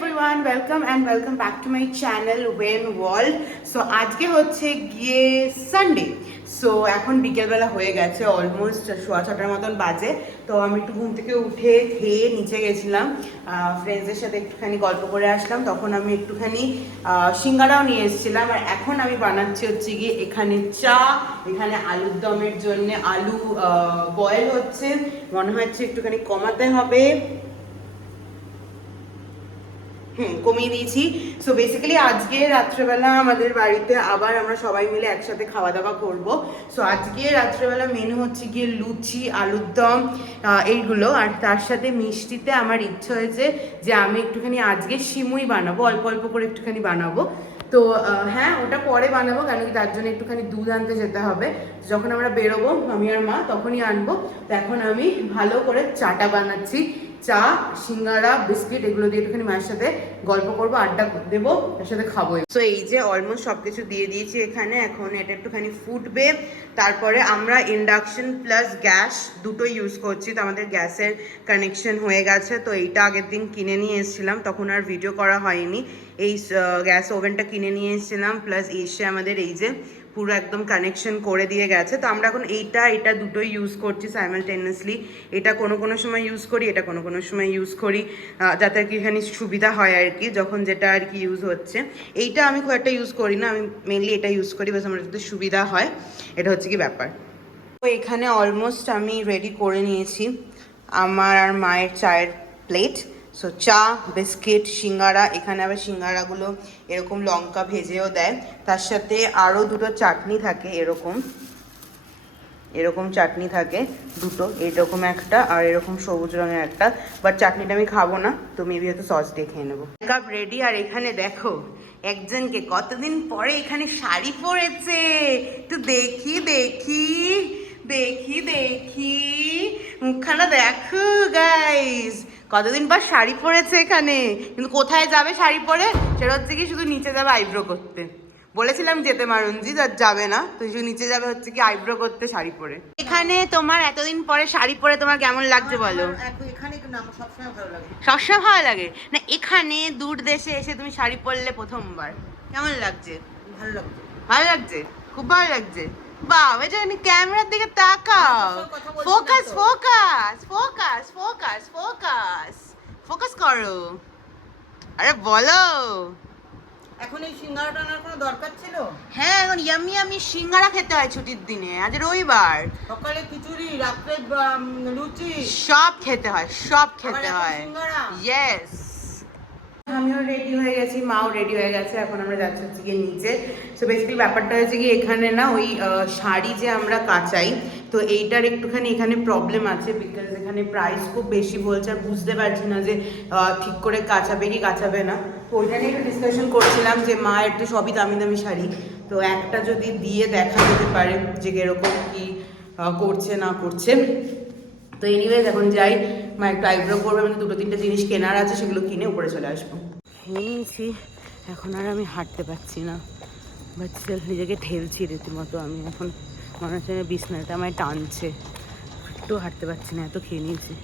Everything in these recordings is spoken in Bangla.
Everyone, welcome back to my channel Owen world. So আজকে হচ্ছে গিয়ে সানডে। সো এখন বিকেলবেলা হয়ে গেছে, অলমোস্ট 6:15 মতন বাজে। তো আমি একটু ঘুম থেকে উঠে খেয়ে নিচে গেছিলাম, ফ্রেন্ডসদের সাথে একটুখানি গল্প করে আসলাম। তখন আমি একটুখানি সিঙ্গারাও নিয়ে এসেছিলাম। আর এখন আমি বানাচ্ছি হচ্ছে গিয়ে এখানে চা, এখানে আলুর দমের জন্য আলু বয়েল হচ্ছে, মনে হচ্ছে একটুখানি কমাতে হবে। কমিয়ে দিয়েছি। সো বেসিক্যালি আজকে রাত্রেবেলা আমাদের বাড়িতে আবার আমরা সবাই মিলে একসাথে খাওয়া দাওয়া করব। সো আজকে রাত্রেবেলা মেনু হচ্ছে গিয়ে লুচি, আলুর দম, এইগুলো। আর তার সাথে মিষ্টিতে আমার ইচ্ছে হয়েছে যে আমি একটুখানি আজকে সিমুই বানাবো, অল্প অল্প করে একটুখানি বানাবো। তো হ্যাঁ, ওটা পরে বানাবো, কেন কি তার জন্য একটুখানি দুধ আনতে যেতে হবে। যখন আমরা বেরোবো আমি আর মা তখনই আনবো। তো এখন আমি ভালো করে চাটা বানাচ্ছি, চা, সিঙ্গারা, বিস্কিট এগুলো দিয়ে একটুখানি মায়ের সাথে গল্প করবো, আড্ডা দেবো, তার সাথে খাবো। তো এই যে অলমোস্ট সব কিছু দিয়ে দিয়েছি এখানে। এখন এটা একটুখানি ফুটবে। তারপরে আমরা ইন্ডাকশন প্লাস গ্যাস দুটোই ইউজ করছি। তো আমাদের গ্যাসের কানেকশন হয়ে গেছে। তো এইটা আগের দিন কিনে নিয়ে এসেছিলাম, তখন আর ভিডিও করা হয়নি। এই গ্যাস ওভেনটা কিনে নিয়ে এসেছিলাম, প্লাস এসে আমাদের এই যে পুরো একদম কানেকশন করে দিয়ে গেছে। তো আমরা এখন এটা দুটোই ইউজ করছি সাইমালটেনিয়াসলি। এটা কোনো সময় ইউজ করি, এটা কোনো সময় ইউজ করি, যাতে আর কি এখানে সুবিধা হয় আর কি, যখন যেটা আর কি ইউজ হচ্ছে। এইটা আমি খুব একটা ইউজ করি না, আমি মেনলি এটা ইউজ করি, বাস আমার যাতে সুবিধা হয়, এটা হচ্ছে কি ব্যাপার। তো এখানে অলমোস্ট আমি রেডি করে নিয়েছি আমার আর মায়ের চায়ের প্লেট। সো চা, বিস্কিট, সিঙ্গারা। এখানে আবার সিঙ্গারাগুলো এরকম লঙ্কা ভেজেও দেয়, তার সাথে আরও দুটো চাটনি থাকে, এরকম চাটনি থাকে দুটো, এরকম একটা আর এরকম সবুজ রঙের একটা। বাট চাটনিটা আমি খাবো না, তো মেবি হয়তো সস দিয়ে খেয়ে নেবো। Cup ready. আর এখানে দেখো একজনকে কতদিন পরে এখানে শাড়ি পরেছে, তো দেখি দেখি দেখি দেখি মুখখানা দেখো গাইস, কতদিন পর শাড়ি পরেছে এখানে। কিন্তু কোথায় যাবে শাড়ি পরে, সেটা হচ্ছে কি শুধু নিচে যাবে আইব্রো করতে। বলেছিলাম যেতে মারুনজি, আর যাবে না, তো শুধু নিচে যাবে হচ্ছে কি আইব্রো করতে শাড়ি পরে। এখানে তোমার এতদিন পরে শাড়ি পরে তোমার কেমন লাগছে বলো? এখানে সবসময় ভালো লাগে। সবসময় ভালো লাগে না, এখানে দূর দেশে এসে তুমি শাড়ি পরলে প্রথমবার, কেমন লাগছে? ভালো লাগছে। ভালো লাগছে, খুব ভালো লাগছে। বাহ, এটা ক্যামেরার দিকে তাকাও। Focus focus focus focus focus focus করো। আরে বলো, এখন এই সিঙ্গারাটা আনার কোনো দরকার ছিল? হ্যাঁ, এখন ইয়ামি ইয়ামি সিঙ্গারা খেতে হয় ছুটির দিনে, আজ রবিবার। সকালে খিচুড়ি, রাত্রে লুচি, সব খেতে হয়, সব খেতে হয়। সিঙ্গারা। ইয়েস, আমিও রেডি হয়ে গেছি, মাও রেডি হয়ে গেছে। এখন আমরা যাচ্ছি হচ্ছে গিয়ে নিচে। সো বেসিক্যালি ব্যাপারটা হয়েছে কি, এখানে না ওই শাড়ি যে আমরা কাচাই, তো এইটার একটুখানি এখানে প্রবলেম আছে, বিকজ এখানে প্রাইস খুব বেশি বলছে। আর বুঝতে পারছি না যে ঠিক করে কাচাবে কি কাচাবে না। তো ওইটা নিয়ে একটু ডিসকাশন করছিলাম যে মায়ের তো সবই দামি দামি শাড়ি, তো একটা যদি দিয়ে দেখা যেতে পারে যে এরকম কি করছে না করছে। তো এনিওয়েজ এখন যাই, মা একটু আইব্রো করবে, মানে দুটো তিনটে জিনিস কেনার আছে, সেগুলো কিনে উপরে চলে আসবো। খেয়ে নিয়েছি, এখন আর আমি হাঁটতে পারছি না, বাট স্টিল নিজেকে ঠেলছি রীতিমতো। আমি এখন মনে হচ্ছে বিছনাতে আমায় টানছে, একটু হাঁটতে পারছি না, এত খেয়ে নিয়েছি।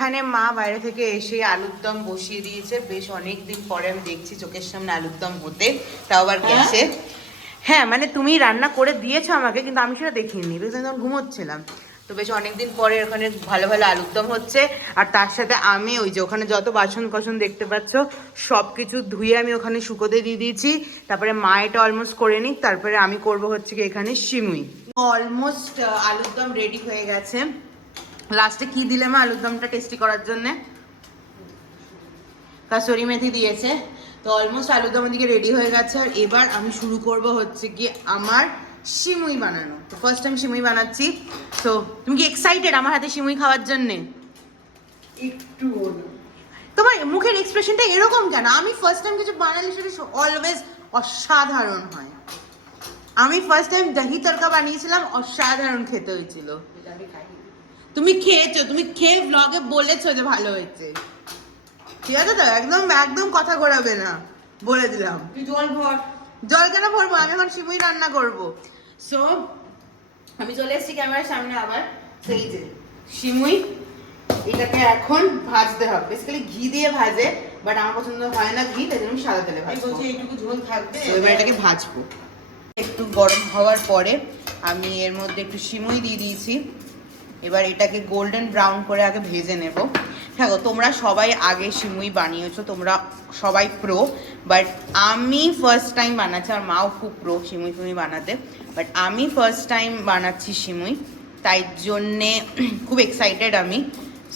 এখানে মা বাইরে থেকে এসে আলুর দম বসিয়ে দিয়েছে, বেশ অনেক দিন পরে আমি দেখছি চোখের সামনে আলুর দম হতে, তাও আবার গ্যাসে। হ্যাঁ, মানে তুমি রান্না করে দিয়েছো আমাকে, কিন্তু আমি সেটা দেখিনি, বিকজ আমি তখন ঘুমোচ্ছিলাম। তো বেশ অনেকদিন পরে ওখানে ভালো ভালো আলুর দম হচ্ছে। আর তার সাথে আমি ওই যে ওখানে যত বাসন কোসন দেখতে পাচ্ছ সব কিছু ধুয়ে আমি ওখানে শুকোতে দিয়ে দিয়েছি। তারপরে মা এটা অলমোস্ট করে নিক, তারপরে আমি করব হচ্ছে কি এখানে সিমুই। অলমোস্ট আলুর দম রেডি হয়ে গেছে। লাস্টে কি দিলে মা আলুর দমটা টেস্টি করার জন্যে? কাসুরি মেথি দিয়েছে। তো অলমোস্ট আলুর দম দিকে রেডি হয়ে গেছে। আর এবার আমি শুরু করব হচ্ছে কি আমার সিমুই বানানো। তো ফার্স্ট টাইম সিমুই বানাচ্ছি। তো তুমি কি এক্সাইটেড আমার হাতে সিমুই খাওয়ার জন্যে? একটু তোমার মুখের এক্সপ্রেশনটা এরকম কেন? আমি ফার্স্ট টাইম কিছু বানালে সেটা অলওয়েজ অসাধারণ হয়। আমি ফার্স্ট টাইম দহি তড়কা বানিয়েছিলাম, অসাধারণ খেতে হয়েছিল। এটা আমি খাইনি। তুমি খেয়েছো, তুমি খেয়ে ব্লগে বলেছো যে ভালো হয়েছে, ঠিক আছে তো? একদম একদম কথা ঘোরাবে না, বলে দিলাম। তুই জল ভর। জল কেন ভরবো, আমি এখন সিমুই রান্না করবো। সো আমি চলে এসেছি ক্যামেরার সামনে আবার। সেই যে সিমুই, এটাকে এখন ভাজতে হবে। বেসিক্যালি ঘি দিয়ে ভাজে, বাট আমার পছন্দ হয় না ঘি, তাই জন্য আমি সাদা তেলে আমি ভাজবো। বলছি এইটুকু ঝোল থাকবে। তো এবার এটাকে ভাজবো। একটু গরম হওয়ার পরে আমি এর মধ্যে একটু সিমুই দিয়ে দিয়েছি। এবার এটাকে গোল্ডেন ব্রাউন করে আগে ভেজে নেব। দেখো, তোমরা সবাই আগে সিমুই বানিয়েছো, তোমরা সবাই প্রো, বাট আমি ফার্স্ট টাইম বানাচ্ছি। আর মাও খুব প্রো সিমুই ফুমুই বানাতে, বাট আমি ফার্স্ট টাইম বানাচ্ছি সিমুই, তাই জন্যে খুব এক্সাইটেড আমি।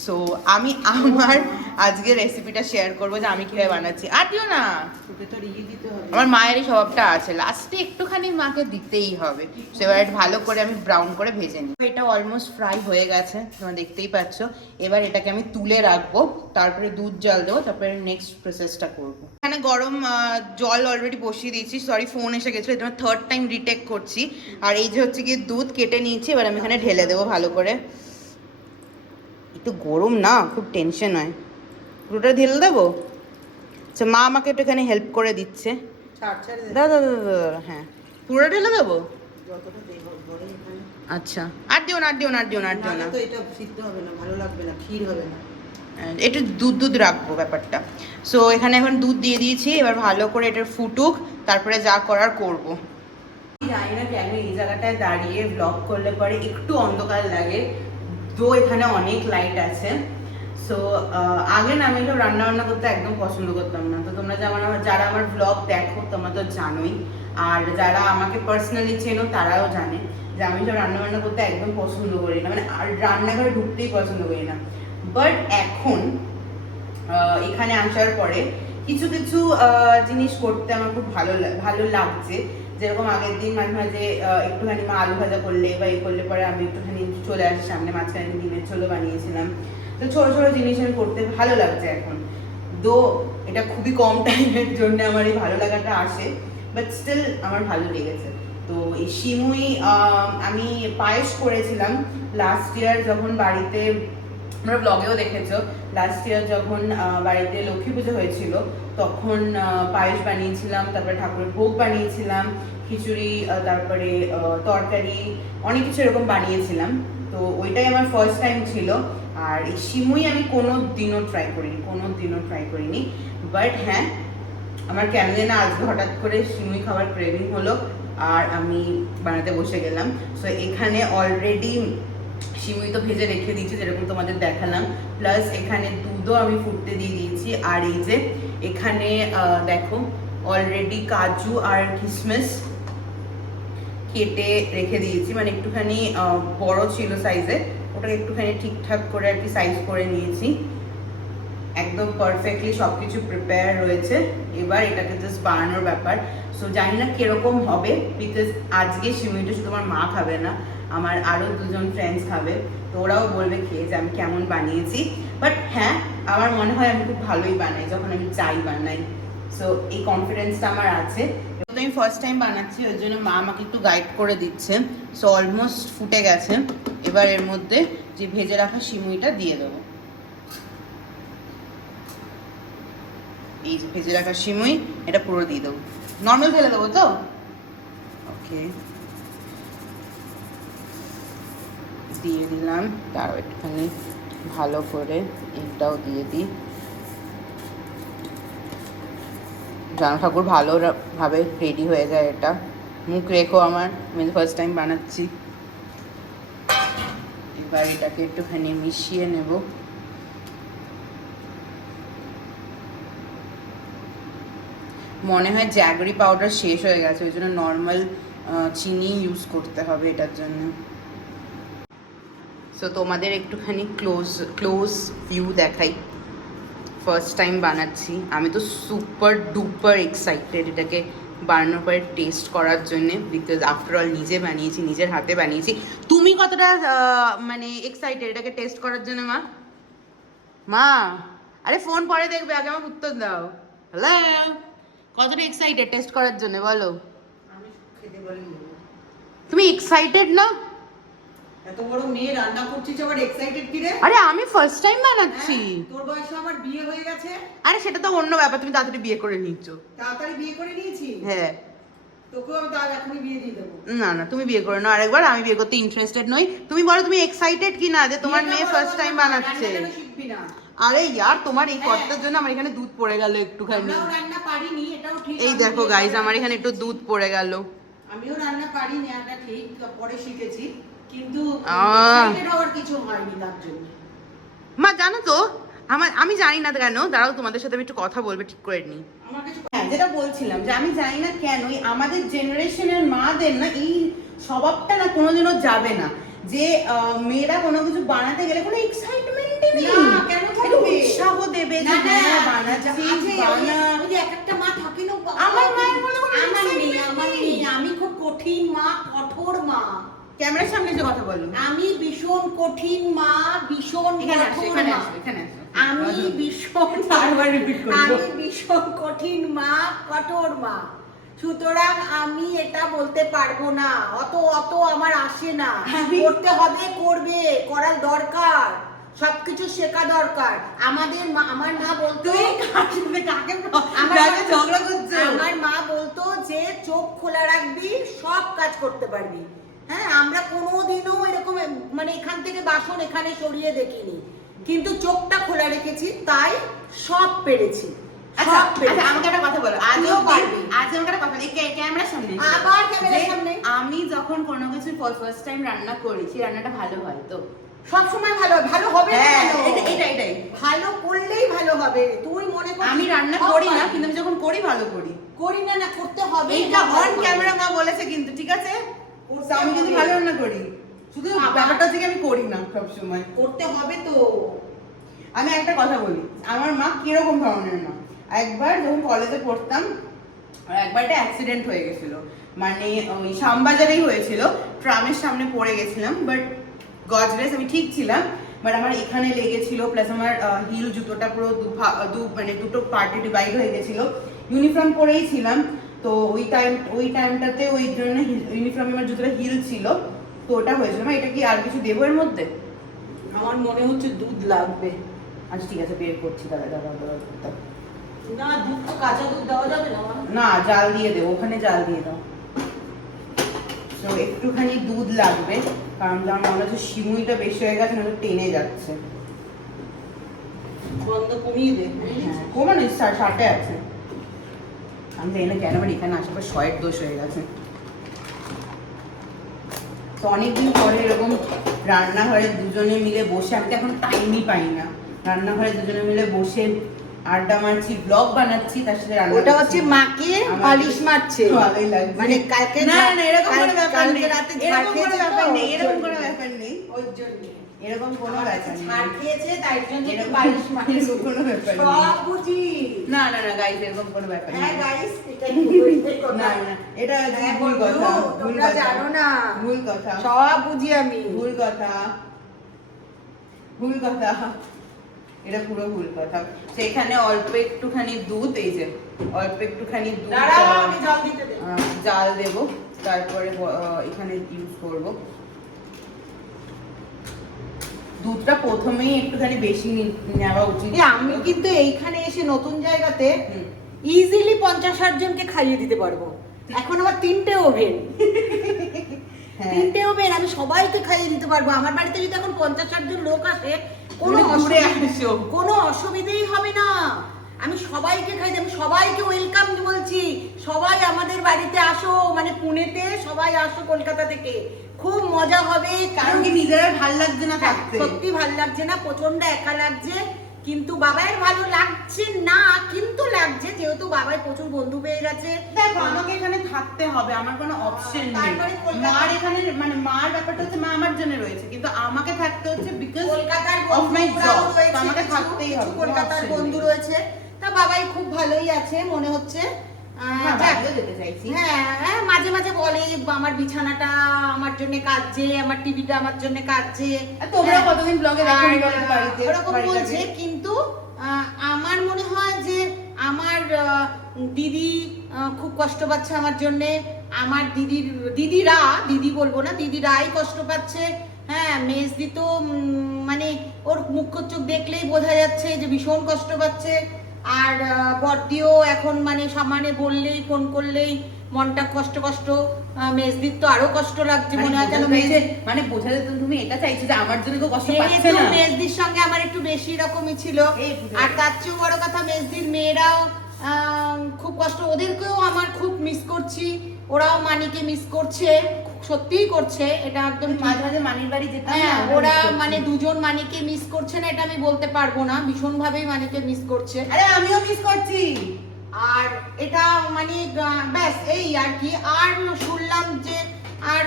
সো আমি আমার আজকে রেসিপিটা শেয়ার করবো যে আমি কীভাবে বানাচ্ছি। আর দিও না, তোকে তো ইয়ে দিতে হবে। আমার মায়ের এই স্বভাবটা আছে, লাস্টে একটুখানি মাকে দিতেই হবে। সেবার ভালো করে আমি ব্রাউন করে ভেজে নিই। এটা অলমোস্ট ফ্রাই হয়ে গেছে, তোমরা দেখতেই পাচ্ছ। এবার এটাকে আমি তুলে রাখবো, তারপরে দুধ জল দেবো, তারপরে নেক্সট প্রসেসটা করবো। এখানে গরম জল অলরেডি বসিয়ে দিয়েছি। সরি, ফোন এসে গেছিলো, এটা থার্ড টাইম রিটেক করছি। আর এই যে হচ্ছে গিয়ে দুধ কেটে নিয়েছি, এবার আমি এখানে ঢেলে দেবো ভালো করে। একটু গরম না, খুব টেনশন হয়। পুরোটা ঢেলে দেবো। আচ্ছা, মা আমাকে একটু এখানে হেল্প করে দিচ্ছে। ছাড় ছাড় দে। দাদা দাদা, হ্যাঁ পুরোটা ঢেলে দেবো। যতটা দেব ধরে এখানে। আচ্ছা, আর দিও না, আর দিও না, আর দিও না, আর দিও না। নাহলে তো এটা সিদ্ধ হবে না, ভালো লাগবে না, ক্ষীর হবে না। একটু দুধ দুধ রাখবো ব্যাপারটা। সো এখানে এখন দুধ দিয়ে দিয়েছি, এবার ভালো করে এটা ফুটুক, তারপরে যা করার করব। জানি না কেন এই জায়গাটায় দাঁড়িয়ে ব্লগ করলে পরে একটু অন্ধকার লাগে, তো এখানে অনেক লাইট আছে। সো আগে না আমি এসব রান্না বান্না করতে একদম পছন্দ করতাম না। তো তোমরা যারা আমার ব্লগ দেখো তোমরা তো জানোই, আর যারা আমাকে পার্সোনালি চেনো তারাও জানে যে আমি সব রান্না বান্না করতে একদম পছন্দ করি না, মানে আর রান্নাঘরে ঢুকতেই পছন্দ করি না। বাট এখন এখানে আসার পরে কিছু কিছু জিনিস করতে আমার খুব ভালো লাগছে। যেরকম আগের দিন মাঝে মাঝে একটুখানি মা আলু ভাজা করলে বা এই করলে পরে আমি একটুখানি চলে আসি সামনে, মাঝখানে ডিমের ঝোলও বানিয়েছিলাম। তো ছোটো ছোটো জিনিস আমি করতে ভালো লাগছে এখন। দো এটা খুবই কম টাইমের জন্য আমার এই ভালো লাগাটা আসে, বাট স্টিল আমার ভালো লেগেছে। তো এই সিমুই আমি পায়েস করেছিলাম লাস্ট ইয়ার যখন বাড়িতে, আমরা ব্লগেও দেখেছো, লাস্ট ইয়ার যখন বাড়িতে লক্ষ্মী পুজো হয়েছিল তখন পায়েস বানিয়েছিলাম, তারপরে ঠাকুরের ভোগ বানিয়েছিলাম, খিচুড়ি, তারপরে তরকারি, অনেক কিছু এরকম বানিয়েছিলাম। তো ওইটাই আমার ফার্স্ট টাইম ছিল। আর এই সিমুই আমি কোনো দিনও ট্রাই করিনি, বাট হ্যাঁ আমার কেন না আজকে হঠাৎ করে সিমুই খাবার ক্রেভিং হলো আর আমি বানাতে বসে গেলাম। সো এখানে অলরেডি সিমুই তো ভেজে রেখে দিয়েছি যেরকম তোমাদের দেখালাম, প্লাস এখানে দুধও আমি ফুটতে দিয়ে দিয়েছি। আর এই যে এখানে দেখো অলরেডি কাজু আর কিশমিশ কেটে রেখে দিয়েছি, মানে একটুখানি বড় ছিল সাইজে, ওটাকে একটুখানি ঠিকঠাক করে আর কি সাইজ করে নিয়েছি। একদম পারফেক্টলি সব কিছু প্রিপেয়ার রয়েছে, এবার এটাকে জাস্ট বানানোর ব্যাপার। সো জানি না কিরকম হবে, বিকজ আজকে সিমুইটা শুধু আমার মা খাবে না, আমার আরও দুজন ফ্রেন্ডস খাবে, তো ওরাও বলবে খেয়ে যে আমি কেমন বানিয়েছি। বাট হ্যাঁ আমার মনে হয় আমি খুব ভালোই বানাই যখন আমি চাই বানাই। সো এই কনফিডেন্সটা আমার আছে। আমি ফার্স্ট টাইম বানাচ্ছি, ওই জন্য মা আমাকে একটু গাইড করে দিচ্ছে। সো অলমোস্ট ফুটে গেছে, এবার এর মধ্যে যে ভেজে রাখা সিমুইটা দিয়ে দেবো। এই ভেজে রাখা সিমুই এটা পুরো দিয়ে দেবো, নর্মাল ঢেলে দেবো তো। ওকে, দিয়ে দিলাম, তারও একটুখানি ভালো করে এটাও দিয়ে দিই। জানো ঠাকুর ভালোভাবে রেডি হয়ে যায় এটা। মুখ রেখো আমার, আমি ফার্স্ট টাইম বানাচ্ছি। এবার এটাকে একটুখানি মিশিয়ে নেব। মনে হয় জ্যাগরি পাউডার শেষ হয়ে গেছে, ওই জন্য নর্মাল চিনি ইউজ করতে হবে এটার জন্য। সো তোমাদের একটুখানি ক্লোজ ভিউ দেখাই। ফার্স্ট টাইম বানাচ্ছি, আমি তো সুপার ডুপার এক্সাইটেড এটাকে বানানোর পরে টেস্ট করার জন্যে, বিকজ আফটার অল নিজে বানিয়েছি, নিজের হাতে বানিয়েছি। তুমি কতটা মানে এক্সাইটেড এটাকে টেস্ট করার জন্য? মা আরে ফোন পরে দেখবে, আগে আমার উত্তর দাও। হ্যালো, কতটা এক্সাইটেড টেস্ট করার জন্য বলো? আমি খেতে বলিনি। তুমি এক্সাইটেড না? এত বড় মেয়ে রান্না করছিস আবার এক্সাইটেড কি রে? আরে আমি ফার্স্ট টাইম বানাচ্ছি। তোর বয়সে আমার বিয়ে হয়ে গেছে। আরে সেটা তো অন্য ব্যাপার, তুমি তাড়াতাড়ি বিয়ে করে নিচ্ছো। তাড়াতাড়ি বিয়ে করে নিয়েছি? হ্যাঁ। তোকেও আমি তার এখনই বিয়ে দিয়ে দেবো। না না, তুমি বিয়ে করে নাও আরেকবার, আমি বিয়ে করতে ইন্টারেস্টেড নই। তুমি বলো তুমি এক্সাইটেড কি না যে তোমার মেয়ে ফার্স্ট টাইম বানাচ্ছে? রান্না কেন শিখবি না? আরে ইয়ার, তোমার এই কর্তার জন্য আমার এখানে দুধ পড়ে গেল একটুখানি। আমরাও রান্না পারিনি, এটাও ঠিক। এই দেখো গাইস, আমার এখানে একটু দুধ পড়ে গেল। আমিও রান্না পারিনি, এটা ঠিক, পরে শিখেছি, কিন্তু আহ। excited হওয়ার কিছু হয়নি তার জন্য। মা জানো তো, আমি জানি না কেন, দাঁড়াও তোমাদের সাথে আমি একটু কথা বলবো, ঠিক করে নি। আমার কিছু হ্যাঁ, যেটা বলছিলাম যে আমি জানি না কেন আমাদের জেনারেশনের মাদের না এই স্বভাবটা না কোনোদিনও যাবে না, যে মেয়েরা কোনো কিছু বানাতে গেলে কোনো এক্সাইটমেন্টই নেই। না, কেন একটু থাকবে? উৎসাহ দেবে যে না, না, হ্যাঁ বানাচ্ছি, আছে, বানা। ওই যে এক একটা মা থাকে না, আমার মায়ের মধ্যে কোনো আমার নেই, excitement আমার নেই। নেই, আমি খুব কঠিন মা, কঠোর মা। ক্যামেরার সামনে যে কথা বলো, আমি ভীষণ কঠিন মা, ভীষণ এখানে আসো, কঠোর এখানে মা। আসো, এখানে আসো। আমি ভীষণ বারবার repeat করবো। আমি ভীষণ কঠিন মা, কঠোর মা। সুতরাং আমি এটা বলতে পারবো না, অত আমার আসে না। করতে হবে, করবে, করার দরকার, সবকিছু শেখা দরকার। আমাদের মা, আমার মা বলতো, ঝগড়া করছো। আমার মা বলতো যে চোখ খোলা রাখবি, সব কাজ করতে পারবি। হ্যাঁ, আমরা কোনোদিনও এরকম মানে এখান থেকে বাসন এখানে সরিয়ে দেখিনি, কিন্তু চোখটা খোলা রেখেছি, তাই সব পেরেছি। আচ্ছা সব পেরেছি। আচ্ছা, আমাকে একটা কথা বলো। তুইও পারবি। আজ আমাকে একটা কথা, ক্যামেরার সামনে এসো। আবার ক্যামেরার যে সামনে? আমি যখন কোনো কিছু ফার্স্ট টাইম রান্না করি, সেই রান্নাটা ভালো হয় তো? সব সময় ভালো, ভালো হবে না হ্যাঁ, কেন? এটাই। ভালো করলেই ভালো হবে। তুই মনে কর আমি রান্না করি না, কিন্তু আমি যখন করি ভালো করি। করি না, না করতে হবে। এইটা অন ক্যামেরা মা বলেছে কিন্তু, ঠিক আছে? করতে আমি কিন্তু হবে। ভালো রান্না করি, শুধু ব্যাপারটা হচ্ছে কি আমি করি না সব সময়। করতে হবে তো। আমি একটা কথা বলি, আমার মা কিরকম ধরনের মা। একবার যখন কলেজে পড়তাম, একবার একটা অ্যাক্সিডেন্ট হয়ে গেছিল, মানে ওই শ্যামবাজারেই হয়েছিল, ট্রামের সামনে পড়ে গেছিলাম, বাট গজ গ্রেস আমি ঠিক ছিলাম, বাট আমার এখানে লেগেছিল, প্লাস আমার হিল জুতোটা পুরো মানে দুটো পার্টে ডিভাইড হয়ে গেছিল। ইউনিফর্ম পরেই ছিলাম, তো ওই টাইমটাতে ওই জন্য ইউনিফর্মে আমার জুতোটা হিল ছিল, তো ওটা হয়েছিল। এটা কি আর কিছু দেবো এর মধ্যে? আমার মনে হচ্ছে দুধ লাগবে। আচ্ছা ঠিক আছে, বের করছি, দাদা। না, দুধ তো কাঁচা দুধ দেওয়া যাবে না মা। না, জাল দিয়ে দেবো, ওখানে জাল দিয়ে দাও। তো একটুখানি দুধ লাগবে, কারণ আমার মনে হচ্ছে সিমুইটা বেশি হয়ে গেছে, না টেনে যাচ্ছে। গন্ধ কমিয়ে দে। হ্যাঁ, কমানো 60-এ আছে। আমি জানি না কেন আমার এখানে আসার শয়ের দোষ হয়ে গেছে। তো অনেকদিন পরে এরকম রান্নাঘরে দুজনে মিলে বসে, আমি তো এখন টাইমই পাই না, রান্নাঘরে দুজনে মিলে বসে আড্ডা মারছি, ব্লগ বানাচ্ছি, তার সাথে রান্না ওটা করছি। হচ্ছে মাকে পালিশ মারছে। ভালোই লাগছে। মানে কালকে না এরকম কোনো ব্যাপার নেই, রাতে এরকম কোনো ব্যাপার নেই, এরকম কোনো ব্যাপার নেই, ওই জন্য এরকম কোনো ব্যাপার নেই, ছাড় খেয়েছে, তাই জন্য একটু এরকম পালিশ মারছে। এরকম কোনো ব্যাপার নেই। সব বুঝি। না গাইস, এরকম কোনো ব্যাপার নেই। হ্যাঁ গাইস, এটাই না এটা হচ্ছে ভুল কথা, ভুল তোমরা কথা, জানো না, ভুল কথা, সব বুঝি আমি। ভুল কথা, ভুল কথা, এটা পুরো ভুল কথা। সেখানে অল্প একটুখানি দুধ, এই যে অল্প একটুখানি দুধ দাঁড়াও, আমি জল দিতে দে। জাল দেব, তারপরে এখানে ইউজ করব। দুধটা প্রথমেই একটুখানি বেশি নেওয়া উচিত। আমি কিন্তু এইখানে এসে নতুন জায়গাতে হুম। ইজিলি 50-60 জনকে খাইয়ে দিতে পারবো। এখন আবার 3টে ওভেন, হ্যাঁ। 3টে ওভেন, আমি সবাইকে খাইয়ে দিতে পারবো। আমার বাড়িতে যদি এখন 50-60 জন লোক আসে, কোনো তুমি ঘুরে আসো। কোনো অসুবিধেই হবে না। আমি সবাইকে খাইয়ে আমি সবাইকে ওয়েলকাম বলছি, সবাই আমাদের বাড়িতে আসো, মানে পুনেতে সবাই আসো কলকাতা থেকে, খুব মজা হবে। কারণ কি নিজের ভাল লাগছে না থাকতে, সত্যি ভালো লাগছে না, প্রচন্ড একা লাগছে, কিন্তু বাবার ভালো লাগছে না, কিন্তু লাগছে যেহেতু বাবার প্রচুর বন্ধু পেয়ে গেছে। দেখো আমাকে এখানে থাকতে হবে, আমার কোনো অপশন নেই। তারপরে কলকাতা- মার এখানে মানে মার ব্যাপারটা হচ্ছে মা আমার জন্য রয়েছে, কিন্তু আমাকে থাকতে হচ্ছে বিকজ কলকাতার অফ মাই বন্ধুরাও জব, রয়েছে, আমাকে কিছু থাকতেই হবে, কলকাতার কোনো option বন্ধু নেই। রয়েছে, তা বাবাই খুব ভালোই আছে মনে হচ্ছে। না, যাক, বাড়িও যেতে চাইছি। হ্যাঁ, মাঝে মাঝে বলে আমার বিছানাটা আমার জন্য কাঁদছে, আমার টিভিটা আমার জন্য কাঁদছে। আর তোমরা হ্যাঁ, কতদিন ব্লগে দেখোনি আর, বলো তো বাড়িতে, ওরকম বাড়িটাকে? বলছে, কিন্তু আমার মনে হয় যে আমার দিদি খুব কষ্ট পাচ্ছে আমার জন্যে, আমার দিদি বলবো না, দিদিরাই কষ্ট পাচ্ছে। হ্যাঁ, মেজদি তো মানে ওর মুখ চোখ দেখলেই বোঝা যাচ্ছে যে ভীষণ কষ্ট পাচ্ছে। আর বড়দিও এখন মানে সামনে বললেই, ফোন করলেই মনটা কষ্ট কষ্ট। মেজদির তো আরো কষ্ট লাগছে, মনে হয় যেন মানে বোঝাতে তুমি এটা চাইছো যে আমার জন্য কেউ কষ্ট পাচ্ছে না। মেজদির সঙ্গে আমার একটু বেশি রকমই ছিল। আর তার চেয়েও বড় কথা, মেজদির মেয়েরাও খুব কষ্ট, ওদেরকেও আমার খুব মিস করছি, ওরাও মানিকে মিস করছে, সত্যিই করছে। এটা একদম মাঝে মাঝে মানির বাড়ি যেতে, হ্যাঁ, ওরা মানে দুজন মানিকে মিস করছে না এটা আমি বলতে পারবো না, ভীষণ ভাবেই মানিকে মিস করছে। আরে আমিও মিস করছি। আর এটা মানে ব্যাস এই আর কি। আর শুনলাম যে আর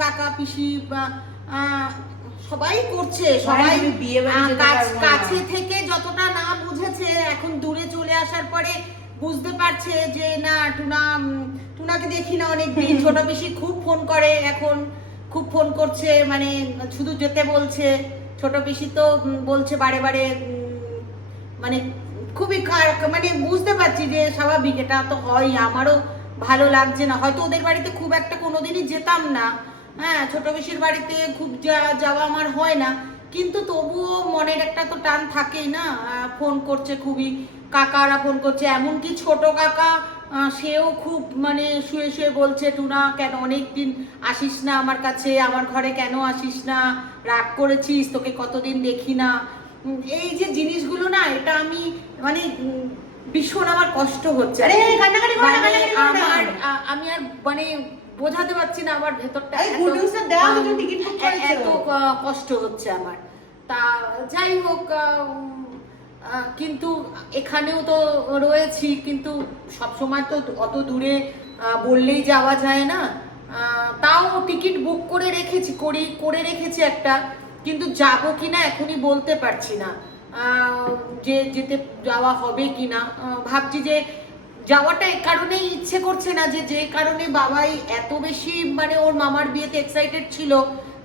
কাকা পিসি সবাই করছে, সবাই বিয়ে কাছে থেকে যতটা না বুঝেছে, এখন দূরে চলে আসার পরে বুঝতে পারছে যে না, টুনাকে দেখি না অনেকদিন। ছোট পিসি খুব ফোন করে এখন, খুব ফোন করছে, মানে শুধু যেতে বলছে। ছোট পিসি তো বলছে বারে বারে, মানে খুবই মানে বুঝতে পারছি যে স্বাভাবিক, এটা তো হয়। আমারও ভালো লাগছে না, হয়তো ওদের বাড়িতে খুব একটা কোনোদিনই যেতাম না। হ্যাঁ, ছোট পিসির বাড়িতে খুব যাওয়া আমার হয় না, কিন্তু তবুও মনের একটা তো টান থাকেই না। ফোন করছে খুবই, কাকারা ফোন করছে, এমনকি ছোট কাকা সেও খুব মানে শুয়ে শুয়ে বলছে, টুনা কেন অনেকদিন আসিস না আমার কাছে, আমার ঘরে কেন আসিস না, রাগ করেছিস, তোকে কতদিন দেখি না। এই যে জিনিসগুলো না, এটা আমি মানে ভীষণ আমার কষ্ট হচ্ছে। আমি আর মানে বোঝাতে পারছি না, আমার ভেতরটা এত কষ্ট হচ্ছে আমার। তা যাই হোক, কিন্তু এখানেও তো রয়েছি, কিন্তু সবসময় তো অত দূরে বললেই যাওয়া যায় না। তাও টিকিট বুক করে রেখেছি একটা, কিন্তু যাবো কিনা এখনই বলতে পারছি না, যে যেতে যাওয়া হবে কিনা। ভাবছি যে যাওয়াটা এই কারণেই ইচ্ছে করছে না, যে কারণে বাবাই এত বেশি মানে ওর মামার বিয়েতে এক্সাইটেড ছিল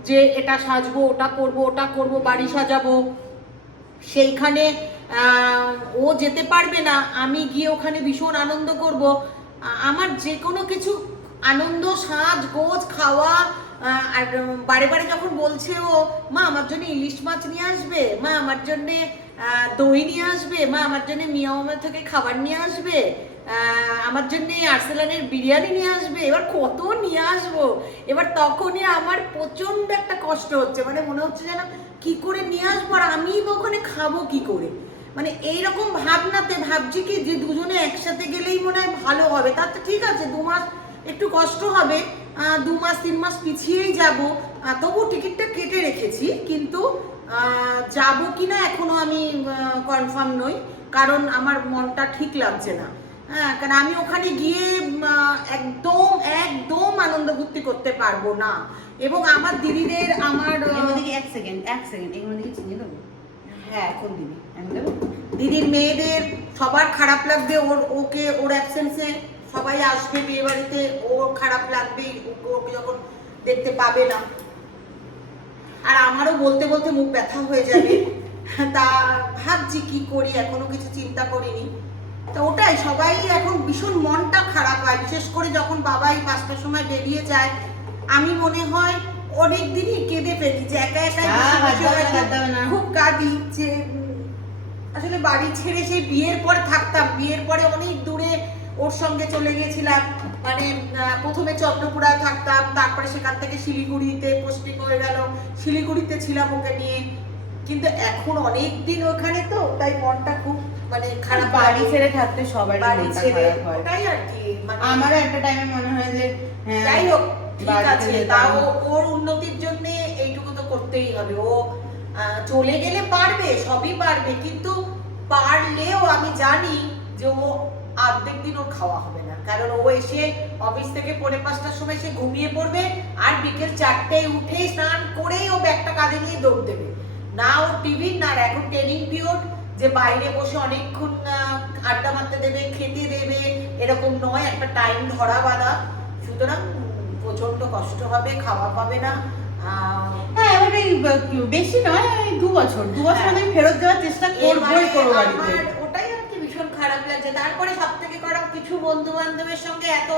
যে এটা সাজবো, ওটা করব, বাড়ি সাজাবো। সেইখানে ও যেতে পারবে না, আমি গিয়ে ওখানে ভীষণ আনন্দ করব। আমার যে কোনো কিছু আনন্দ, সাজ গোজ, খাওয়া। আর বারে বারে যখন বলছে ও, মা আমার জন্য ইলিশ মাছ নিয়ে আসবে, মা আমার জন্য দই নিয়ে আসবে, মা আমার জন্য মিয়া মামা থেকে খাবার নিয়ে আসবে, আমার জন্য আর্সেলানের বিরিয়ানি নিয়ে আসবে, এবার কত নিয়ে আসবো। এবার তখনই আমার প্রচন্ড একটা কষ্ট হচ্ছে, মানে মনে হচ্ছে যেন কি করে নিয়ে আসবো, আর আমি ওখানে খাবো কি করে। মানে এইরকম ভাবনাতে ভাবছি কি যে দুজনে একসাথে গেলেই মনে হয় ভালো হবে। তার তো ঠিক আছে 2 মাস একটু কষ্ট হবে, 2 মাস 3 মাস পিছিয়েই যাব, তবু টিকিটটা কেটে রেখেছি, কিন্তু যাব কিনা এখনো আমি কনফার্ম নই, কারণ আমার মনটা ঠিক লাগছে না। হ্যাঁ, কারণ আমি ওখানে গিয়ে একদম আনন্দ ফুর্তি করতে পারবো না। এবং আমার দিদিদের আমার এক সেকেন্ড এগুলো দিকে চিনিয়ে দেবো। হ্যাঁ, এখন দিবি, আমি দেবো। দিদির মেয়েদের সবার খারাপ লাগবে, ওর অ্যাবসেন্সে সবাই আসবে বিয়ে বাড়িতে, ওর খারাপ লাগবে ওকে যখন দেখতে পাবে না। আর আমারও বলতে বলতে মুখ ব্যথা হয়ে যাবে। তা ভাবছি কি করি, এখনো কিছু চিন্তা করিনি। তো ওটাই, সবাই এখন ভীষণ মনটা খারাপ হয়, বিশেষ করে যখন বাবাই 5টার সময় বেরিয়ে যায়। আমি মনে হয় অনেক দিনই কেঁদে ফেলি, যে একা খুব কাঁদি, যে আসলে বাড়ি ছেড়ে সেই বিয়ের পর থাকতাম, বিয়ের পরে অনেক দূরে ওর সঙ্গে চলে গিয়েছিলাম। মানে প্রথমে চন্দ্রপুরায় থাকতাম, তারপরে সেখান থেকে শিলিগুড়িতে পোস্টিং হয়ে গেল, শিলিগুড়িতে ছিলাম ওকে নিয়ে। কিন্তু এখন অনেক দিন ওখানে, তো তাই মনটা খুব মানে খারাপ। বাড়ি ছেড়ে থাকতে সবাই বাড়ি ছেড়ে, ওটাই আর কি। আমারও একটা টাইমে মনে হয় যে যাই হোক, ঠিক আছে, তাও ওর উন্নতির জন্য এইটুকু তো করতেই হবে। ও চলে গেলে পারবে, সবই পারবে, কিন্তু পারলেও আমি জানি যে ও অর্ধেক দিন ওর খাওয়া হবে না, কারণ ও এসে অফিস থেকে 4:30টার সময় সে ঘুমিয়ে পড়বে, আর বিকেল 4টায় উঠে স্নান করেই ও ব্যাগটা কাঁধে নিয়ে দৌড় দেবে। না ও টিভি, না এখন ট্রেনিং পিরিয়ড যে বাইরে বসে অনেকক্ষণ আড্ডা মারতে দেবে, খেতে দেবে, এরকম নয়, একটা টাইম ধরা বাঁধা। সুতরাং প্রচন্ড কষ্ট হবে, খাওয়া পাবে না। হ্যাঁ, এবার বেশি নয়, 2 বছর আমি ফেরত দেওয়ার চেষ্টা করবোই করবো বাড়িতে। ওটাই আর কি ভীষণ খারাপ লাগছে। তারপরে সব থেকে কিছু বন্ধু বান্ধবের সঙ্গে এত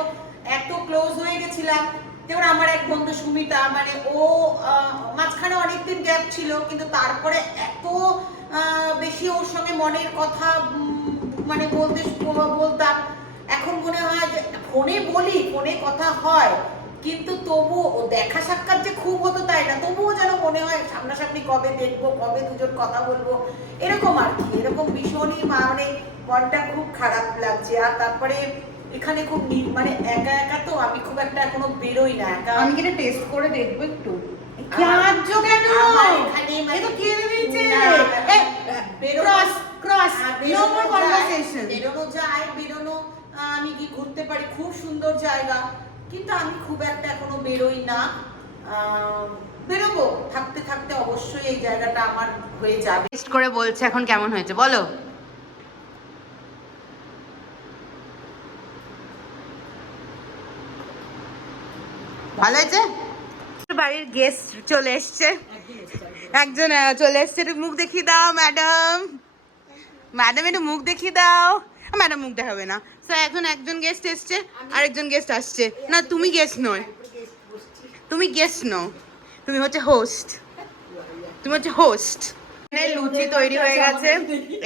এত ক্লোজ হয়ে গেছিলাম। যেমন আমার এক বন্ধু সুমিতা, মানে ও মাঝখানে অনেকদিন গ্যাপ ছিল, কিন্তু তারপরে এত বেশি ওর সঙ্গে মনের কথা মানে বলতাম। এখন মনে হয় যে ফোনে বলি, ফোনে কথা হয়, কিন্তু তবু ও দেখা সাক্ষাৎ যে খুব হতো তাই না, তবুও যেন মনে হয় সামনাসামনি কবে দেখবো, কবে দুজন কথা বলবো, এরকম আর কি। এরকম ভীষণই মানে মনটা খুব খারাপ লাগছে। আর তারপরে এখানে খুব মানে একা একা তো, আমি খুব একটা এখনো বেরোই না একা। আমি কি এটা টেস্ট করে দেখবো একটু? খাচ্ছ কেন? এ তো খেয়ে দিয়েছে। বেরোনো আমি কি ঘুরতে পারি, খুব সুন্দর জায়গা, কিন্তু আমি খুব একটা এখনো বেরোই না। বেরোবো থাকতে থাকতে, অবশ্যই এই জায়গাটা আমার হয়ে যাবে। টেস্ট করে বলছে এখন কেমন হয়েছে বলো। ভালো হয়েছে? বাড়ির গেস্ট চলে এসছে, একজন চলে এসছে। একটু মুখ দেখিয়ে দাও ম্যাডাম, ম্যাডাম একটু মুখ দেখিয়ে দাও। ম্যাডাম মুখ দেখাবে না। তো এখন একজন গেস্ট এসছে, আরেকজন গেস্ট আসছে। না তুমি গেস্ট নয়, তুমি গেস্ট নও, তুমি হচ্ছে হোস্ট, তুমি হচ্ছে হোস্ট। লুচি তৈরি হয়ে গেছে।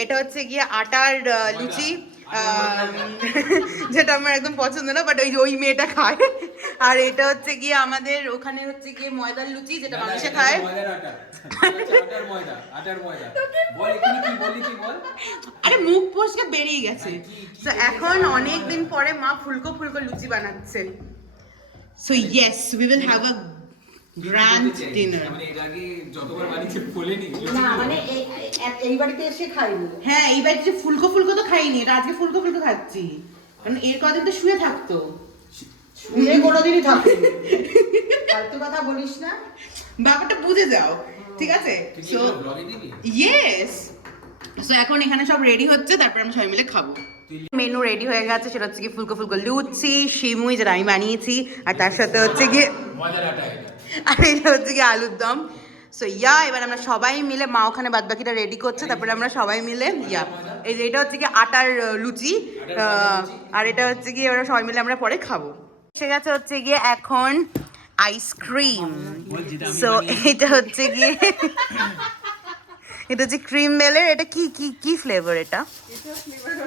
এটা হচ্ছে গিয়ে আটার লুচি, যেটা আমার একদম পছন্দ না, বাট ওই মেয়েটা খায়। আর এটা হচ্ছে গিয়ে আমাদের ওখানে হচ্ছে গিয়ে ময়দার লুচি, যেটা মানুষে খায়। আরে মুখ ফসকে বেরিয়ে গেছে। তো এখন অনেক দিন পরে মা ফুলকো ফুলকো লুচি বানাচ্ছে। So yes, we will have a grand dinner. মানে এর আগে যতবার বানিয়েছে ফোলেনি না মানে এই বাড়িতে এসে খাইনি। হ্যাঁ, এই বাড়িতে ফুলকো ফুলকো তো খাইনি, এটা আজকে ফুলকো ফুলকো খাচ্ছি। কারণ এর কদিন তো শুয়ে থাকতো, শুয়ে কোনোদিনই থাকে। ফালতু কথা বলিস না, ব্যাপারটা বুঝে যাও, ঠিক আছে? সো ইয়েস, সো এখন এখানে সব রেডি হচ্ছে, তারপর আমরা সবাই মিলে খাবো। মেনু রেডি হয়ে গেছে, সেটা হচ্ছে কি ফুলকো ফুলকো লুচি, সিমুই যেটা আমি বানিয়েছি, আর তার সাথে হচ্ছে গিয়ে আর এটা হচ্ছে কি আলুর দম। সো ইয়া, এবার আমরা সবাই মিলে, মা ওখানে বাদ বাকিটা রেডি করছে, তারপরে আমরা সবাই মিলে ইয়া, এই যে এটা হচ্ছে কি আটার লুচি, আর এটা হচ্ছে কি এবার সবাই মিলে আমরা পরে খাবো। এসে গেছে হচ্ছে গিয়ে এখন আইসক্রিম। সো এটা হচ্ছে গিয়ে এটা হচ্ছে ক্রিম বেলের। এটা কি কি কি ফ্লেভার এটা?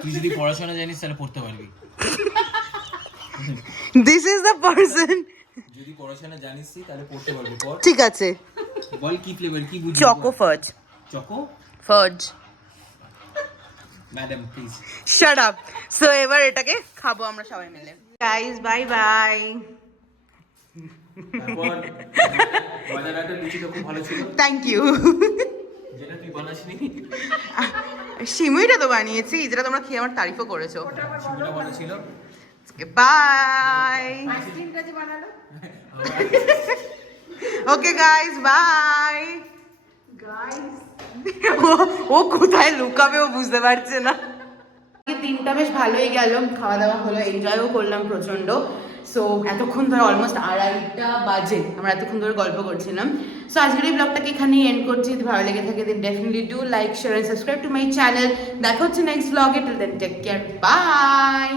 তুই যদি পড়াশোনা জানিস তাহলে পড়তে পারবি। This is the person. যদি পড়াশোনা জানিস তাহলে পড়তে পারবি। পড়। ঠিক আছে, বল কি ফ্লেভার, কি বুঝিস? Choco fudge. Choco fudge. Madam please shut up. So এবার এটাকে খাবো আমরা সবাই মিলে। Guys bye bye. তারপর বাজারটা লুচি তো খুব ভালো ছিল। Thank you. যেটা তুই বানাসনি, সিমুইটা তো বানিয়েছি, যেটা তোমরা খেয়ে আমার তারিফও করেছো। সেটা ভালো ছিল। বাই। আইসক্রিমটা যে বানালো। Okay guys, bye. গাইস ও কোথায় লুকাবে ও বুঝতে পারছে না। দিনটা বেশ ভালোই গেল, খাওয়া দাওয়া হলো, এনজয়ও করলাম প্রচন্ড। সো এতক্ষণ ধরে অলমোস্ট 2:30 বাজে আমরা এতক্ষণ ধরে গল্প করছিলাম। সো আজকের এই ব্লগটাকে এখানেই এন্ড করছি। যদি ভালো লেগে থাকে then definitely do like, share and subscribe to my channel. দেখা হচ্ছে নেক্সট ব্লগে। Till then take care, by.